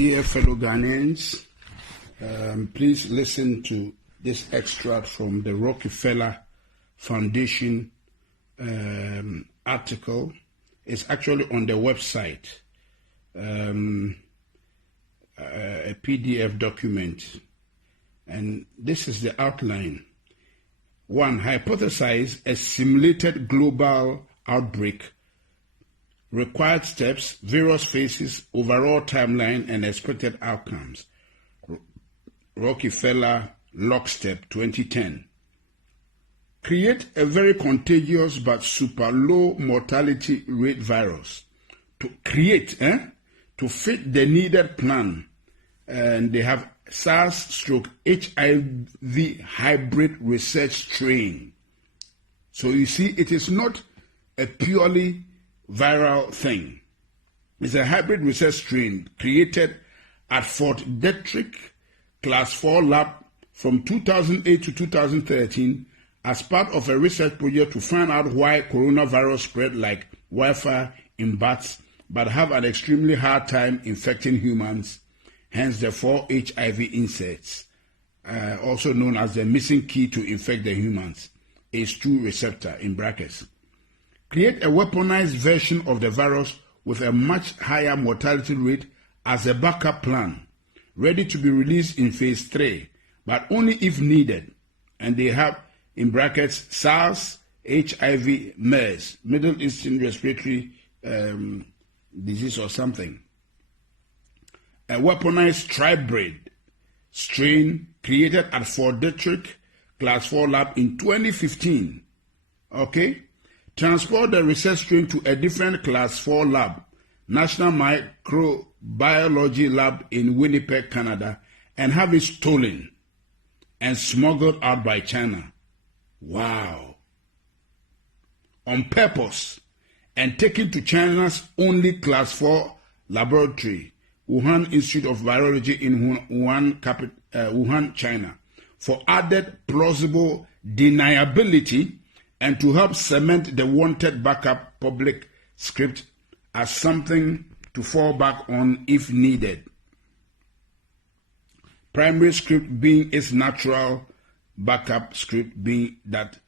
Dear fellow Ghanaians, please listen to this extract from the Rockefeller Foundation article. It's actually on the website, a PDF document. And this is the outline. 1. Hypothesize a simulated global outbreak. Required steps, various phases, overall timeline, and expected outcomes. Rockefeller Lockstep 2010. Create a very contagious but super low mortality rate virus. To fit the needed plan. And they have SARS/HIV hybrid research strain. So you see, it is not a purely viral thing. It's a hybrid research strain created at Fort Detrick Class 4 lab from 2008 to 2013 as part of a research project to find out why coronavirus spread like wildfire in bats but have an extremely hard time infecting humans, hence the 4 HIV insects, also known as the missing key to infect the humans, ACE2 receptor in brackets. Create a weaponized version of the virus with a much higher mortality rate as a backup plan, ready to be released in phase 3, but only if needed. And they have, in brackets, SARS, HIV, MERS, Middle Eastern Respiratory Disease or something. A weaponized tribrid strain created at Fort Detrick Class 4 lab in 2015. Okay? Transport the research strain to a different Class 4 lab, National Microbiology Lab in Winnipeg, Canada, and have it stolen and smuggled out by China. Wow. On purpose, and taken to China's only Class 4 laboratory, Wuhan Institute of Virology in Wuhan, China, for added plausible deniability and to help cement the wanted backup public script as something to fall back on if needed. Primary script being its natural backup script being that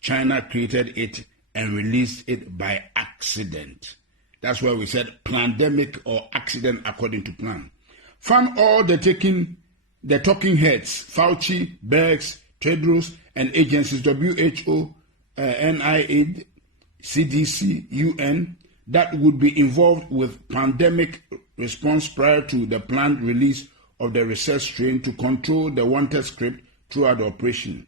China created it and released it by accident. That's why we said plandemic or accident according to plan. Found all the talking heads, Fauci, Bergs, Tedros, and agencies, WHO, NIH, CDC, UN, that would be involved with pandemic response prior to the planned release of the research strain to control the wanted script throughout the operation.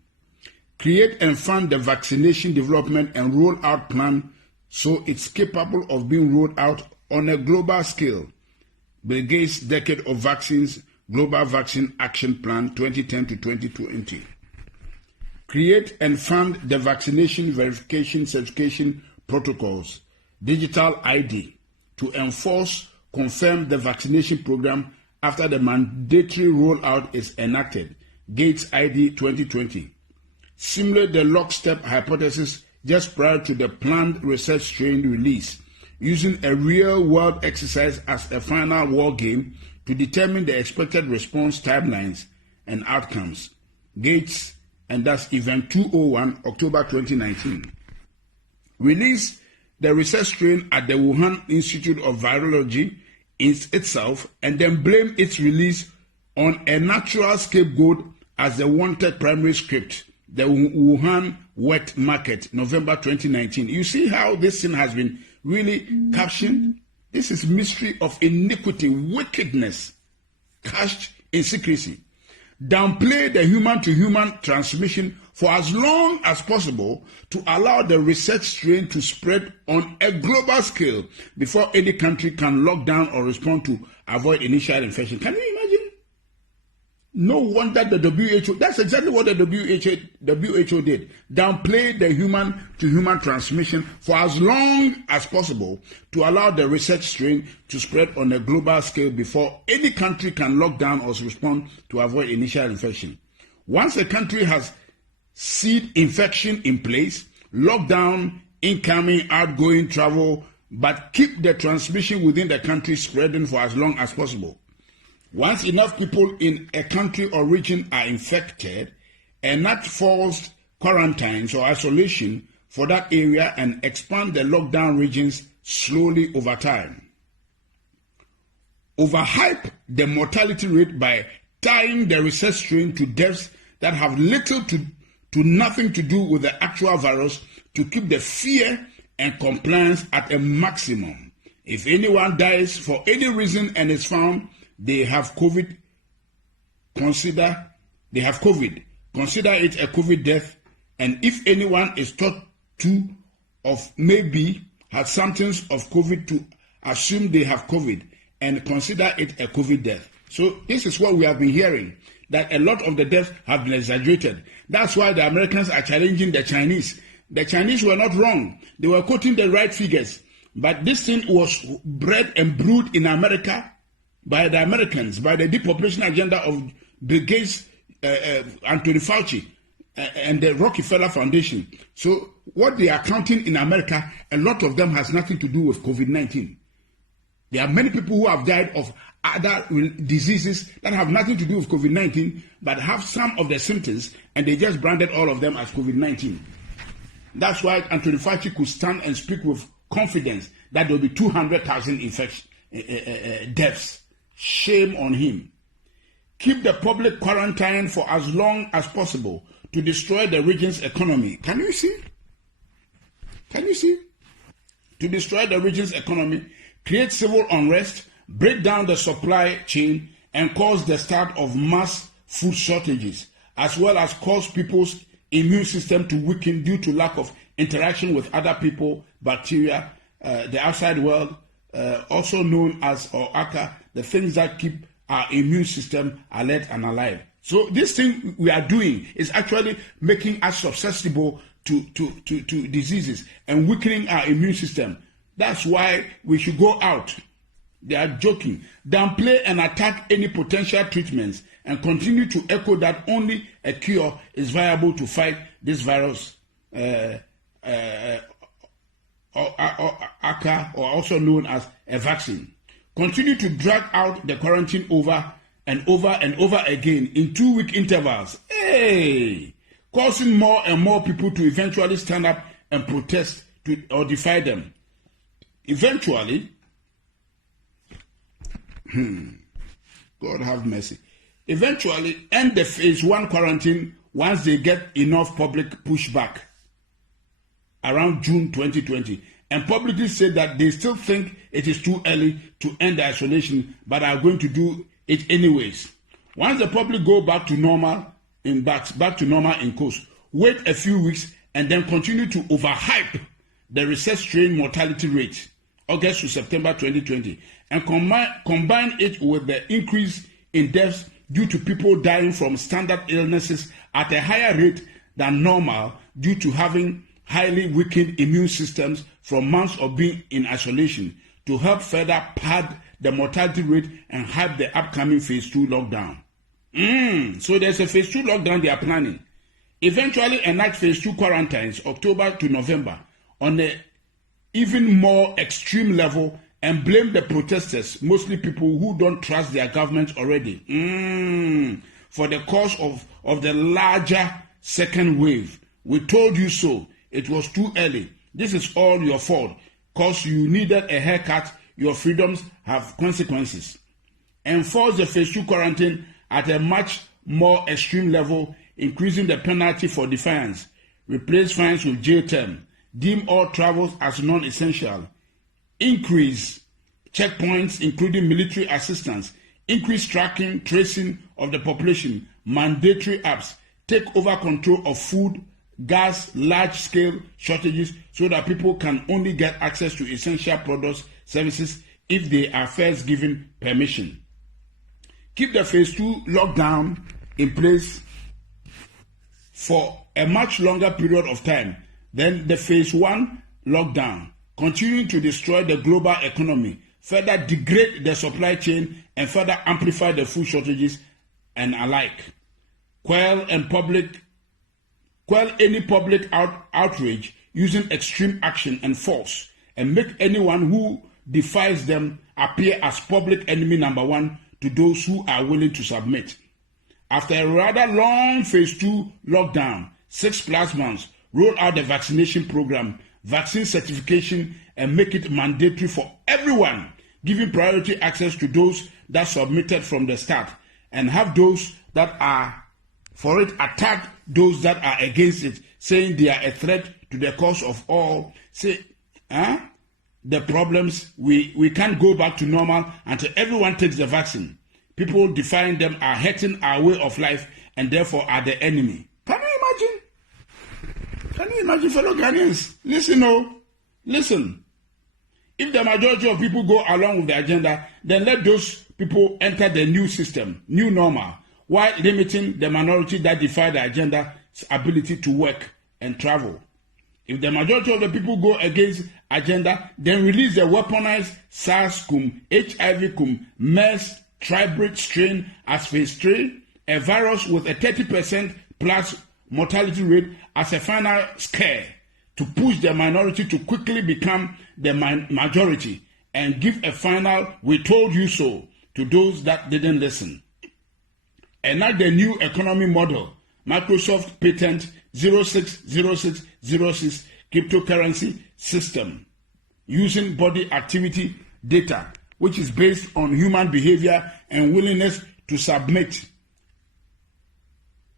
Create and fund the vaccination development and rollout plan so it's capable of being rolled out on a global scale. Bill Gates' Decade of Vaccines, Global Vaccine Action Plan 2010 to 2020. Create and fund the vaccination verification certification protocols, digital ID, to enforce, confirm the vaccination program after the mandatory rollout is enacted, Gates ID 2020. Simulate the lockstep hypothesis just prior to the planned research strain release, using a real-world exercise as a final war game to determine the expected response timelines and outcomes. Gates, and that's Event 201, October 2019. Release the research strain at the Wuhan Institute of Virology itself, and then blame its release on a natural scapegoat as the wanted primary script, the Wuhan wet market, November 2019. You see how this thing has been really captioned? This is mystery of iniquity, wickedness, cached in secrecy. Downplay the human-to-human transmission for as long as possible to allow the research strain to spread on a global scale before any country can lock down or respond to avoid initial infection. Can you imagine? No wonder the WHO, that's exactly what the WHO did. Downplay the human-to-human transmission for as long as possible to allow the research strain to spread on a global scale before any country can lock down or respond to avoid initial infection. Once a country has seed infection in place, lock down incoming, outgoing travel, but keep the transmission within the country spreading for as long as possible. Once enough people in a country or region are infected, enact forced quarantines or isolation for that area and expand the lockdown regions slowly over time. Overhype the mortality rate by tying the research strain to deaths that have little to nothing to do with the actual virus to keep the fear and compliance at a maximum. If anyone dies for any reason and is found they have COVID, consider it a COVID death, and if anyone is thought to of maybe had symptoms of COVID, to assume they have COVID and consider it a COVID death. So this is what we have been hearing, that a lot of the deaths have been exaggerated. That's why the Americans are challenging the Chinese. The Chinese were not wrong. They were quoting the right figures. But this thing was bred and brewed in America by the Americans, by the depopulation agenda of Bill Gates, Anthony Fauci, and the Rockefeller Foundation. So what they are counting in America, a lot of them has nothing to do with COVID-19. There are many people who have died of other diseases that have nothing to do with COVID-19, but have some of the symptoms, and they just branded all of them as COVID-19. That's why Anthony Fauci could stand and speak with confidence that there will be 200,000 deaths. Shame on him. Keep the public quarantine for as long as possible to destroy the region's economy. Can you see? To destroy the region's economy, create civil unrest, break down the supply chain, and cause the start of mass food shortages, as well as cause people's immune system to weaken due to lack of interaction with other people, bacteria, the outside world, also known as, or aka, the things that keep our immune system alert and alive. So this thing we are doing is actually making us susceptible to diseases and weakening our immune system. That's why we should go out. They are joking. Downplay and attack any potential treatments and continue to echo that only a cure is viable to fight this virus, ACA, or also known as a vaccine. Continue to drag out the quarantine over and over again in 2-week intervals. Causing more and more people to eventually stand up and protest or defy them. Eventually, God have mercy. Eventually, end the phase 1 quarantine once they get enough public pushback around June 2020. And publicly said that they still think it is too early to end the isolation, but are going to do it anyways. Once the public go back to normal in course, wait a few weeks and then continue to overhype the research strain mortality rate, August to September 2020, and combine it with the increase in deaths due to people dying from standard illnesses at a higher rate than normal due to having highly weakened immune systems from months of being in isolation, to help further pad the mortality rate and hype the upcoming phase 2 lockdown. So there's a phase 2 lockdown they are planning. Eventually enact phase 2 quarantines October to November on an even more extreme level and blame the protesters, mostly people who don't trust their government already, for the cause of the larger second wave. We told you so. It was too early. This is all your fault. Because you needed a haircut, your freedoms have consequences. Enforce the phase 2 quarantine at a much more extreme level, increasing the penalty for defiance. Replace fines with jail term. Deem all travels as non-essential. Increase checkpoints, including military assistance. Increase tracking, tracing of the population. Mandatory apps. Take over control of food, gas, large-scale shortages so that people can only get access to essential products, services, if they are first given permission. Keep the phase 2 lockdown in place for a much longer period of time than the phase 1 lockdown, continuing to destroy the global economy, further degrade the supply chain, and further amplify the food shortages and alike. Quell any public outrage using extreme action and force, and make anyone who defies them appear as public enemy number 1 to those who are willing to submit. After a rather long phase 2 lockdown, 6+ months, roll out the vaccination program, vaccine certification, and make it mandatory for everyone, giving priority access to those that submitted from the start, and have those that are for it attack those that are against it, saying they are a threat to the cause of all. Say, the problems, we can't go back to normal until everyone takes the vaccine. People defying them are hurting our way of life and therefore are the enemy. Can you imagine? Can you imagine, fellow Ghanaians? Listen. If the majority of people go along with the agenda, then let those people enter the new system, new normal, while limiting the minority that defy the agenda's ability to work and travel. If the majority of the people go against agenda, then release the weaponized SARS-CoV, HIV-CoV, MERS, tribrid strain as phase 3, a virus with a 30% plus mortality rate as a final scare to push the minority to quickly become the majority and give a final "we told you so" to those that didn't listen. Enact the new economy model, Microsoft Patent 060606 cryptocurrency system, using body activity data, which is based on human behavior and willingness to submit.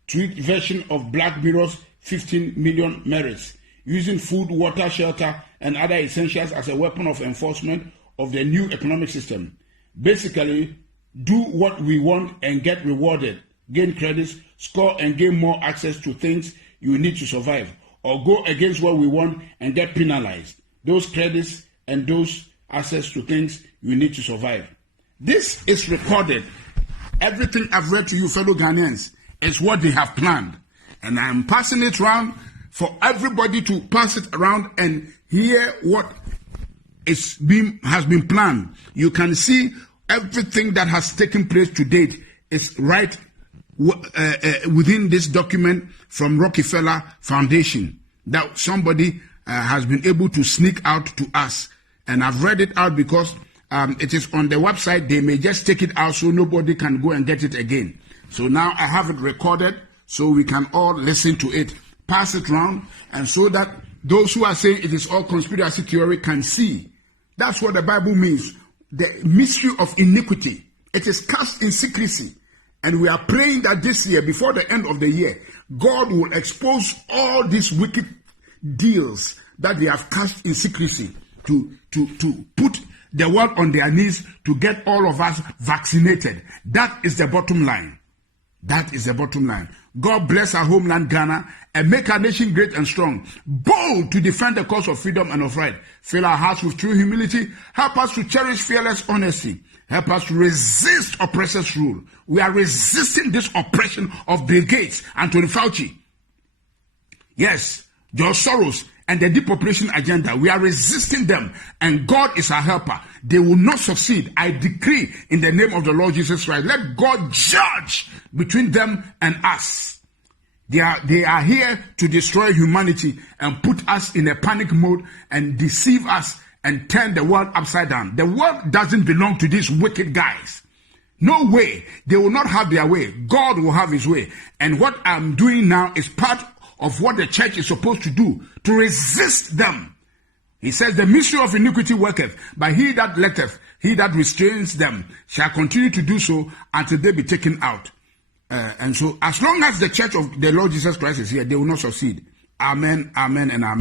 Tweaked version of Black Mirror's 15 million merits, using food, water, shelter, and other essentials as a weapon of enforcement of the new economic system. Basically, do what we want and get rewarded, gain credits, score and gain more access to things you need to survive, or go against what we want and get penalized. Those credits and those access to things you need to survive. This is recorded. Everything I've read to you, fellow Ghanaians, is what they have planned. And I'm passing it around for everybody to pass it around and hear what has been planned. You can see everything that has taken place to date is right within this document from Rockefeller Foundation that somebody has been able to sneak out to us. And I've read it out because it is on the website. They may just take it out so nobody can go and get it again. So now I have it recorded so we can all listen to it, pass it around, and so that those who are saying it is all conspiracy theory can see. That's what the Bible means. The mystery of iniquity. It is cast in secrecy. And we are praying that this year, before the end of the year, God will expose all these wicked deals that they have cast in secrecy to put the world on their knees to get all of us vaccinated. That is the bottom line. That is the bottom line. God bless our homeland Ghana and make our nation great and strong, bold to defend the cause of freedom and of right. Fill our hearts with true humility. Help us to cherish fearless honesty. Help us to resist oppressors' rule. We are resisting this oppression of Bill Gates and Tony Fauci. Yes, George Soros and the depopulation agenda. We are resisting them, and God is our helper. They will not succeed. I decree in the name of the Lord Jesus Christ, let God judge between them and us. They are here to destroy humanity and put us in a panic mode and deceive us and turn the world upside down. The world doesn't belong to these wicked guys. No way. They will not have their way. God will have his way. And what I'm doing now is part of what the church is supposed to do, to resist them. He says, the mystery of iniquity worketh, but he that letteth, he that restrains them, shall continue to do so until they be taken out. And so, as long as the church of the Lord Jesus Christ is here, they will not succeed. Amen, amen, and amen.